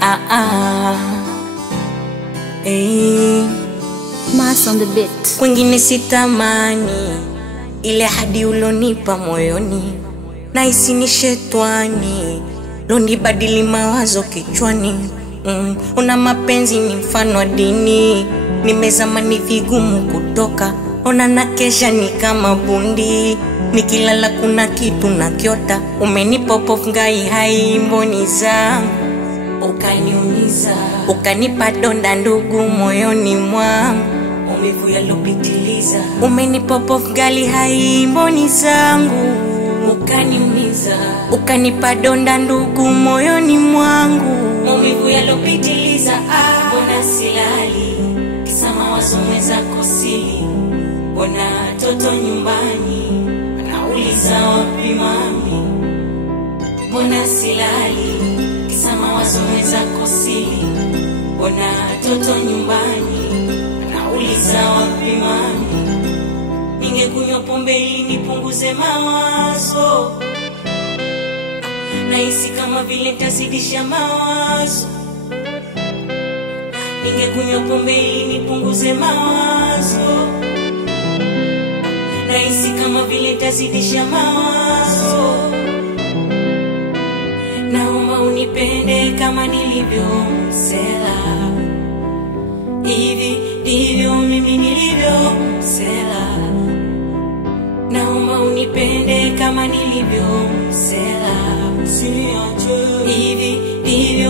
Ah ah, hey. Mass on the beat. Kwingine sitamani ile hadi ulonipa moyoni, na isi ni shetwani lonibadili mawazo kichwani. Una mapenzi ni mfano wa dini, nimezama ni vigumu kutoka. Ona na kesha ni kama bundi, nikilala kuna kitu na kiota. Umenipa pop ngai hai mboni zangu, ukaniumiza, ukanipa donda ndugu moyoni mwangu, umivu yalopitiliza. Umenipa pop ngai hai mboni zangu, ukaniumiza, ukanipa donda ndugu moyoni mwangu, umivu yalopitiliza. Mbona silali kisa mawazo zako sili, mbona toto nyumbani anauliza wapi mami. Mbona silali kisa mawazo zako sili, mbona toto nyumbani anauliza wapi mami. Ningekunywa pombe ili nipunguze mawazo, nahisi kama vile nitazidisha mawazo. Ningekunywa pombe ili nipunguze mawazo, nahisi kama vile nitazidisha mawazo. Naomba unipende kama nilivyo msela, hivi ndivyo mimi nilivyo msela. Naomba unipende kama nilivyo msela, hivi ndivyo